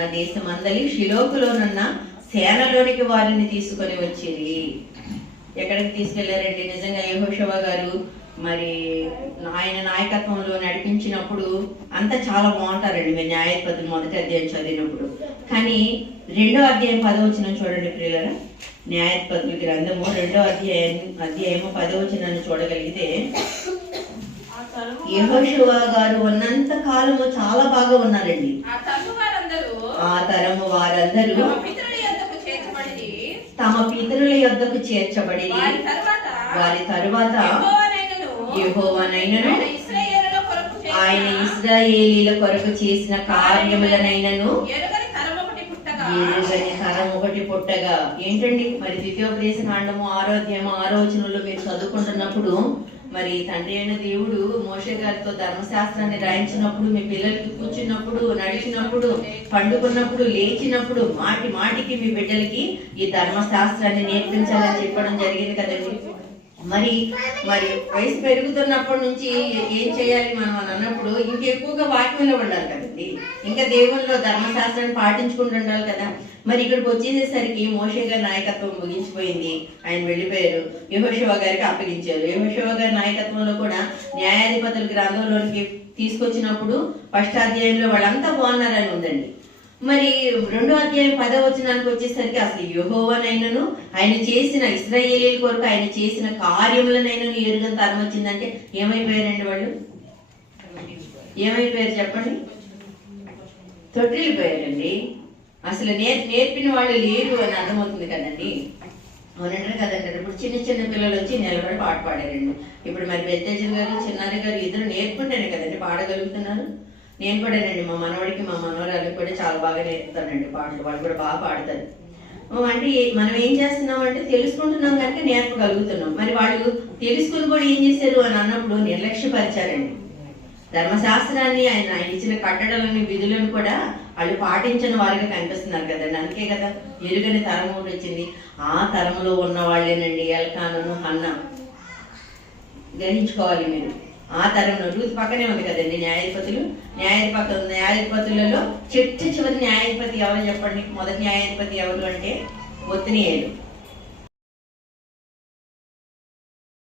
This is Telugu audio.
దేశమందలి షిలోకులోనున్న సేనలోనికి వారిని తీసుకొని వచ్చింది ఎక్కడికి తీసుకెళ్ళారండి? నిజంగా యహోషవ గారు మరి ఆయన నాయకత్వంలో నడిపించినప్పుడు అంతా చాలా బాగుంటారండి మీరు న్యాయపతులు మొదటి అధ్యాయం చదివినప్పుడు. కానీ రెండో అధ్యాయం పదవచనం చూడండి ప్రియులరా. న్యాయపతుల గ్రంథము రెండో అధ్యాయం అధ్యాయము పదవచనాన్ని చూడగలిగితే యహోషవ గారు ఉన్నంత కాలము చాలా బాగా ఉన్నారండి. ఆ తరుము వారందరూ తమ పితరుల యొద్దకు చేర్చబడి వారి తరువాత యెహోవానైనను ఆయన ఇస్రాయేలీల కొరకు చేసిన కార్యములనైనను ఎరుగని తరం ఒకటి పుట్టగా. ఏంటండి? మరి ద్వితీయోపదేశ కాండము ఆరోగ్యము ఆరోచనలు మీరు చదువుకుంటున్నప్పుడు మరి తండ్రి అయిన దేవుడు మోషే గారితో ధర్మశాస్త్రాన్ని రాయించినప్పుడు మీ పిల్లలకి కూర్చున్నప్పుడు నడిచినప్పుడు పండుకున్నప్పుడు లేచినప్పుడు మాటి మాటికి మీ బిడ్డలకి ఈ ధర్మశాస్త్రాన్ని నేర్పించాలని చెప్పడం జరిగింది కదండి. మరి మరి వయసు పెరుగుతున్నప్పటి నుంచి ఏం చేయాలి మనం అని అన్నప్పుడు ఇంకెక్కువగా వాక్యంలో ఉండాలి కదండి. ఇంకా దేవుల్లో ధర్మశాస్త్రాన్ని పాటించుకుంటూ ఉండాలి కదా. మరి ఇక్కడికి వచ్చేసేసరికి మోషే గారి నాయకత్వం ముగించిపోయింది. ఆయన వెళ్ళిపోయారు. యహోశివ గారికి అప్పగించారు. యహోశివ గారి నాయకత్వంలో కూడా న్యాయాధిపతుల గ్రంథంలోనికి తీసుకొచ్చినప్పుడు ఫస్ట్ అధ్యాయంలో వాళ్ళంతా బాగున్నారని ఉందండి. మరి రెండో అధ్యాయం పదవ వచనానికి వచ్చేసరికి అసలు యెహోవానైనను ఆయన చేసిన ఇస్రాయేలీల కొరకు ఆయన చేసిన కార్యములనైనను ఎరుగని తరం వచ్చిందంటే ఏమైపోయారండి వాళ్ళు? ఏమైపోయారు చెప్పండి? తొట్టిల్లిపోయారండి. అసలు నేర్ నేర్పిన వాళ్ళు లేరు అని అర్థమవుతుంది కదండి. అవునంటారు కదండి ఇప్పుడు చిన్న చిన్న పిల్లలు వచ్చి నిలబడి పాట పాడారండి. ఇప్పుడు మరి పెద్దజన్ గారు చిన్నారి గారు ఇద్దరు నేర్పుంటేనే కదండి పాడగలుగుతున్నారు. నేను కూడానండి మా మనవడికి మా మనవరాలకి కూడా చాలా బాగా నేర్పుతానండి పాటలు. వాళ్ళు కూడా బాగా పాడతారు. అంటే మనం ఏం చేస్తున్నాం అంటే తెలుసుకుంటున్నాం కనుక నేర్పగలుగుతున్నాం. మరి వాళ్ళు తెలుసుకుని కూడా ఏం చేశారు అని అన్నప్పుడు నిర్లక్ష్యపరిచారండి. ధర్మశాస్త్రాన్ని ఆయన ఆయన ఇచ్చిన కట్టడలని విధులను కూడా వాళ్ళు పాటించని వారిగా కనిపిస్తున్నారు కదండి. అందుకే కదా ఎరుగని తరం ఒకటి వచ్చింది. ఆ తరంలో ఉన్న వాళ్ళేనండి ఎల్కాను హన్న గ్రహించుకోవాలి మీరు. ఆ తరంలో రూత్ పక్కనే ఉంది కదండి న్యాయాధిపతులు. న్యాయాధిపతి న్యాయాధిపతులలో చిట్ట చివరి న్యాయాధిపతి ఎవరు చెప్పండి? మొదటి న్యాయాధిపతి ఎవరు అంటే ఒత్తినియేలు.